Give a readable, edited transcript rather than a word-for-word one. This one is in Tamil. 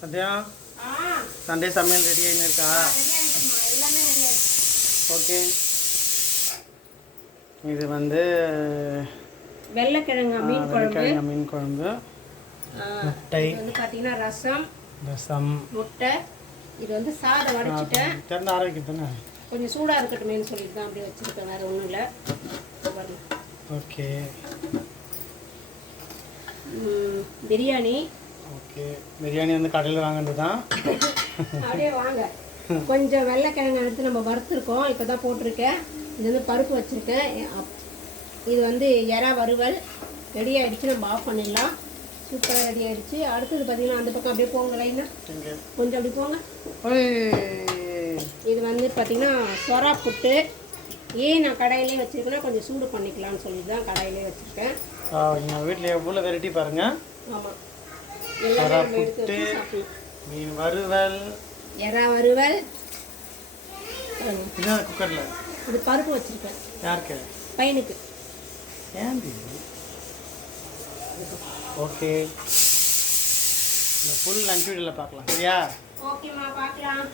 சத்யா சண்டே சமையல் ரெடி ஆகின்னு இருக்கா? ஓகே. இது வந்து வெள்ளைக்கிழங்கு மீன் குழம்பு, முட்டை வந்து பார்த்தீங்கன்னா ரசம், முட்டை. இது வந்து சாதம் வடிச்சிட்டேன். திறந்து ஆரோக்கியம் தானே, கொஞ்சம் சூடாக இருக்கட்டுமேனு சொல்லிட்டு தான் அப்படியே வச்சுருக்கேன், வேறு ஒன்றும் இல்லை. ஓகே. பிரியாணி. ஓகே, பிரியாணி வந்து கடையில் வாங்கினது தான். அப்படியே வாங்க. கொஞ்சம் வெள்ளைக்கிழங்கு எடுத்து நம்ம வறுத்துருக்கோம், இப்போ தான் போட்டிருக்கேன். இது வந்து பருப்பு வச்சுருக்கேன். இது வந்து எறா வறுவல் ரெடி ஆகிடுச்சு. நம்ம ஆஃப் பண்ணிடலாம். சூப்பராக ரெடி ஆகிடுச்சு. அடுத்தது பார்த்தீங்கன்னா அந்த பக்கம் அப்படியே போங்க, லைனா கொஞ்சம் அப்படி போங்க. இது வந்து பார்த்தீங்கன்னா சொரா புட்டு. ஏன் நான் கடையிலே வச்சுருக்கேன்னா கொஞ்சம் சூடு பண்ணிக்கலாம்னு சொல்லிட்டு தான் கடையிலே வச்சுருக்கேன். எங்கள் வீட்டில் எவ்வளோ வெரைட்டி பாருங்கள். ஆமாம், சொரா புட்டு, மீன் வறுவல், எறா வறுவல். இது குக்கரில் இது பருப்பு வச்சுருக்கேன். யாருக்கு? பையனுக்கு. ஏன்டி? ஓகே, இந்த ஃபுல் லஞ்ச் வீடியோவில் பார்க்கலாம் சரியா? ஓகேம்மா, பார்க்கலாம்.